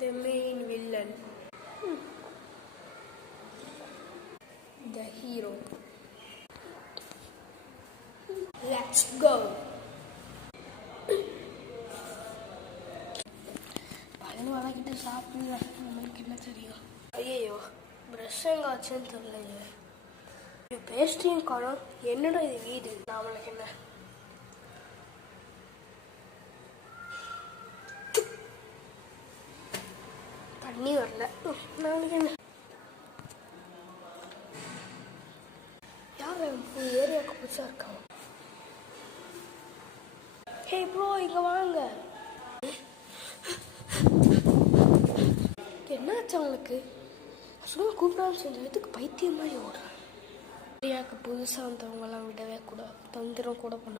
The main villain. The hero. Let's go. Palani வளர்க்கிட்டு சாப்பிடல, நம்மளுக்கு என்ன தெரியும். ஐயோ, ப்ரெஷ் எங்கே ஆச்சுன்னு தெரியலையே. பேஸ்ட்ரியும் காணும். என்னடா இது வீடு, நம்மளுக்கு என்ன. தண்ணி வரல, நம்மளுக்கு என்ன. யார் ஏரியாவுக்கு புதுசாக இருக்கான். ஹே ப்ரோ, இங்கே வாங்க. என்னாச்சு அவங்களுக்கு? சும்மா கூப்பிடாம செஞ்ச எதுக்கு பைத்தியம் மாதிரி ஓடுறாங்க. ஏரியாவுக்கு புதுசாக வந்தவங்கலாம் விடவே கூடாது, தந்திரம் கூட பண்ண.